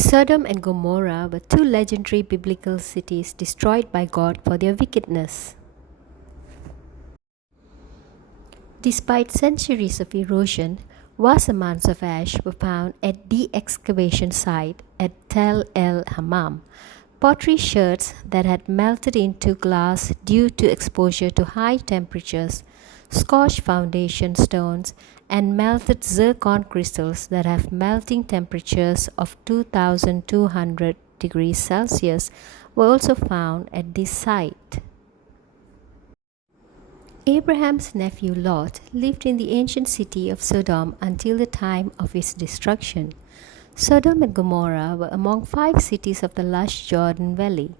Sodom and Gomorrah were two legendary biblical cities destroyed by God for their wickedness. Despite centuries of erosion, vast amounts of ash were found at the excavation site at Tel El Hammam. Pottery sherds that had melted into glass due to exposure to high temperatures, scorched foundation stones, and melted zircon crystals that have melting temperatures of 2200 degrees Celsius were also found at this site. Abraham's nephew Lot lived in the ancient city of Sodom until the time of its destruction. Sodom and Gomorrah were among 5 cities of the lush Jordan Valley.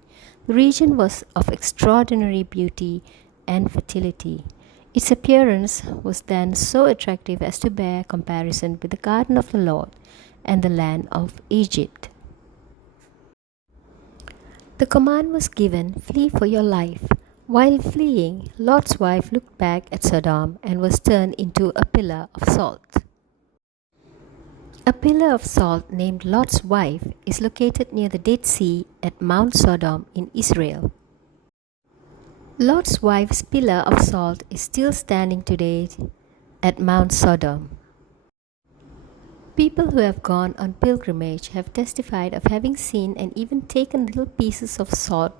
The region was of extraordinary beauty and fertility. Its appearance was then so attractive as to bear comparison with the garden of the Lord and the land of Egypt. The command was given, "Flee for your life." While fleeing, Lot's wife looked back at Sodom and was turned into a pillar of salt. A pillar of salt named Lot's wife is located near the Dead Sea at Mount Sodom in Israel. Lot's wife's pillar of salt is still standing today at Mount Sodom. People who have gone on pilgrimage have testified of having seen and even taken little pieces of salt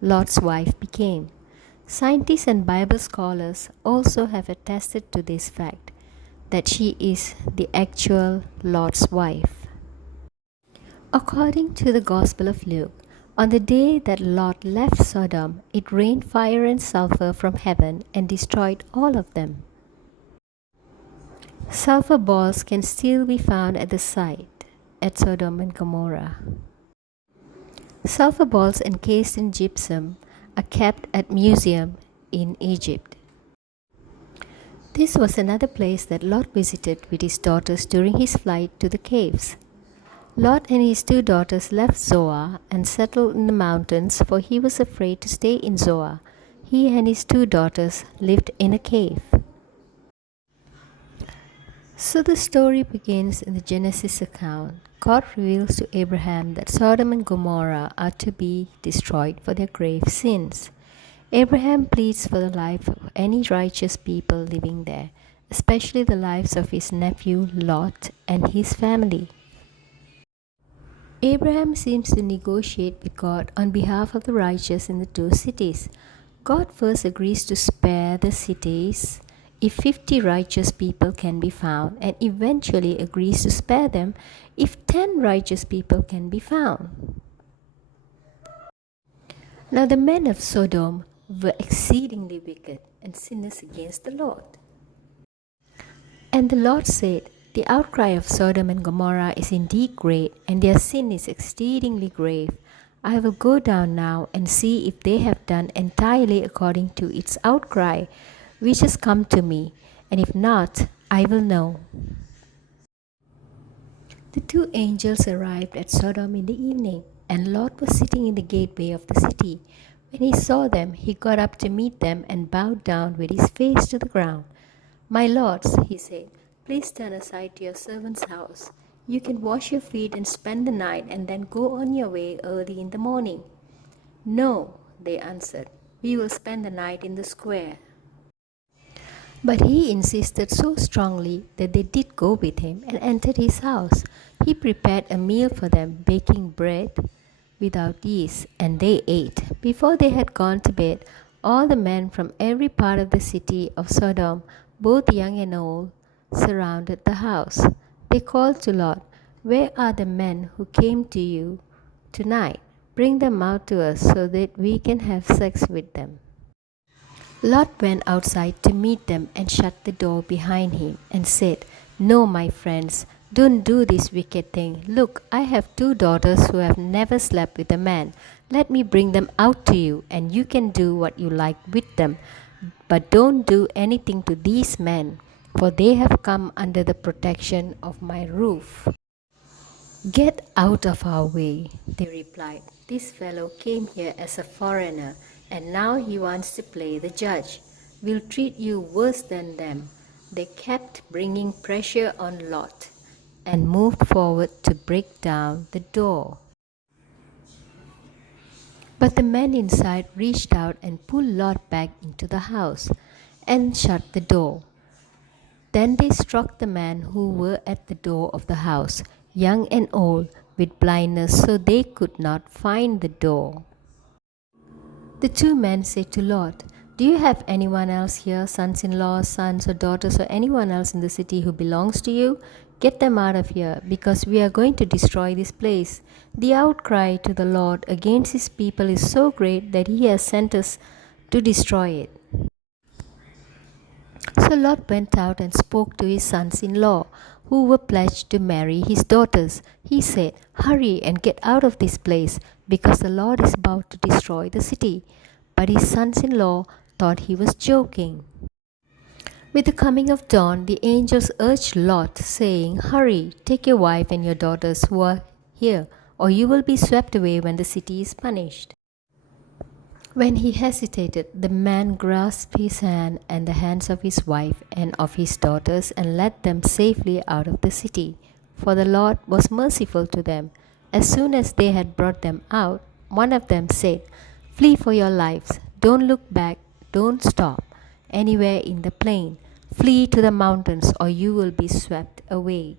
Lot's wife became. Scientists and Bible scholars also have attested to this fact, that she is the actual Lot's wife. According to the Gospel of Luke, on the day that Lot left Sodom, it rained fire and sulfur from heaven and destroyed all of them. Sulfur balls can still be found at the site at Sodom and Gomorrah. Sulfur balls encased in gypsum are kept at museum in Egypt. This was another place that Lot visited with his daughters during his flight to the caves. Lot and his 2 daughters left Zoar and settled in the mountains, for he was afraid to stay in Zoar. He and his 2 daughters lived in a cave. So the story begins in the Genesis account. God reveals to Abraham that Sodom and Gomorrah are to be destroyed for their grave sins. Abraham pleads for the life of any righteous people living there, especially the lives of his nephew Lot and his family. Abraham seems to negotiate with God on behalf of the righteous in the 2 cities. God first agrees to spare the cities if 50 righteous people can be found, and eventually agrees to spare them if 10 righteous people can be found. Now the men of Sodom were exceedingly wicked and sinners against the Lord. And the Lord said, "The outcry of Sodom and Gomorrah is indeed great, and their sin is exceedingly grave. I will go down now and see if they have done entirely according to its outcry, which has come to me, and if not, I will know." The 2 angels arrived at Sodom in the evening, and Lot was sitting in the gateway of the city. When he saw them, he got up to meet them and bowed down with his face to the ground. "My lords," he said, "please turn aside to your servant's house. You can wash your feet and spend the night and then go on your way early in the morning." "No," they answered, "we will spend the night in the square." But he insisted so strongly that they did go with him and entered his house. He prepared a meal for them, baking bread without yeast, and they ate. Before they had gone to bed, all the men from every part of the city of Sodom, both young and old, surrounded the house. They called to Lot, "Where are the men who came to you tonight? Bring them out to us so that we can have sex with them." Lot went outside to meet them and shut the door behind him and said, "No, my friends, don't do this wicked thing. Look, I have 2 daughters who have never slept with a man. Let me bring them out to you, and you can do what you like with them. But don't do anything to these men, for they have come under the protection of my roof." "Get out of our way," they replied. "This fellow came here as a foreigner, and now he wants to play the judge. We'll treat you worse than them." They kept bringing pressure on Lot. and moved forward to break down the door. But the man inside reached out and pulled Lot back into the house and shut the door. Then they struck the men who were at the door of the house, young and old, with blindness, so they could not find the door. The two men said to Lot, "Do you have anyone else here, sons-in-law, sons or daughters, or anyone else in the city who belongs to you? Get them out of here, because we are going to destroy this place. The outcry to the Lord against his people is so great that he has sent us to destroy it." So Lot went out and spoke to his sons-in-law, who were pledged to marry his daughters. He said, "Hurry and get out of this place, because the Lord is about to destroy the city." But his sons-in-law thought he was joking. With the coming of dawn, the angels urged Lot, saying, "Hurry, take your wife and your daughters who are here, or you will be swept away when the city is punished." When he hesitated, the man grasped his hand and the hands of his wife and of his daughters and led them safely out of the city. For the Lord was merciful to them. As soon as they had brought them out, one of them said, "Flee for your lives. Don't look back. Don't stop anywhere in the plain. Flee to the mountains, or you will be swept away."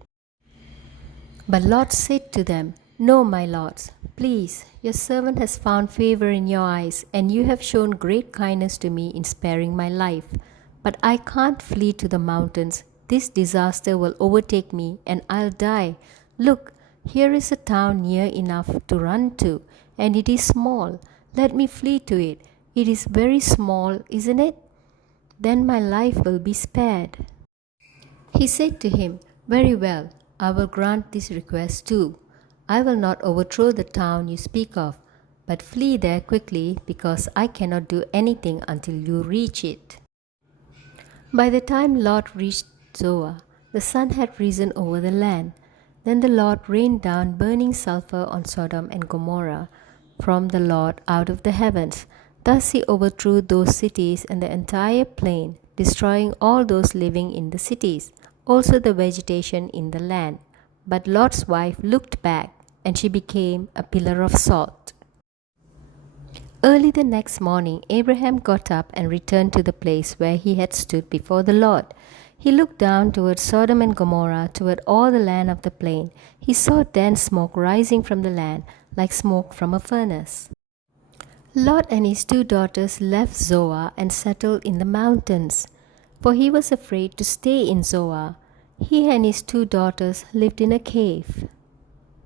But Lot said to them, "No, my lords, please, your servant has found favor in your eyes, and you have shown great kindness to me in sparing my life. But I can't flee to the mountains. This disaster will overtake me, and I'll die. Look, here is a town near enough to run to, and it is small. Let me flee to it. It is very small, isn't it? Then my life will be spared." He said to him, "Very well, I will grant this request too. I will not overthrow the town you speak of, but flee there quickly, because I cannot do anything until you reach it." By the time Lot reached Zoar, the sun had risen over the land. Then the Lord rained down burning sulfur on Sodom and Gomorrah from the Lord out of the heavens. Thus he overthrew those cities and the entire plain, destroying all those living in the cities, also the vegetation in the land. But Lot's wife looked back, and she became a pillar of salt. Early the next morning, Abraham got up and returned to the place where he had stood before the Lord. He looked down toward Sodom and Gomorrah, toward all the land of the plain. He saw dense smoke rising from the land, like smoke from a furnace. Lot and his two daughters left Zoar and settled in the mountains, for he was afraid to stay in Zoar. He and his two daughters lived in a cave.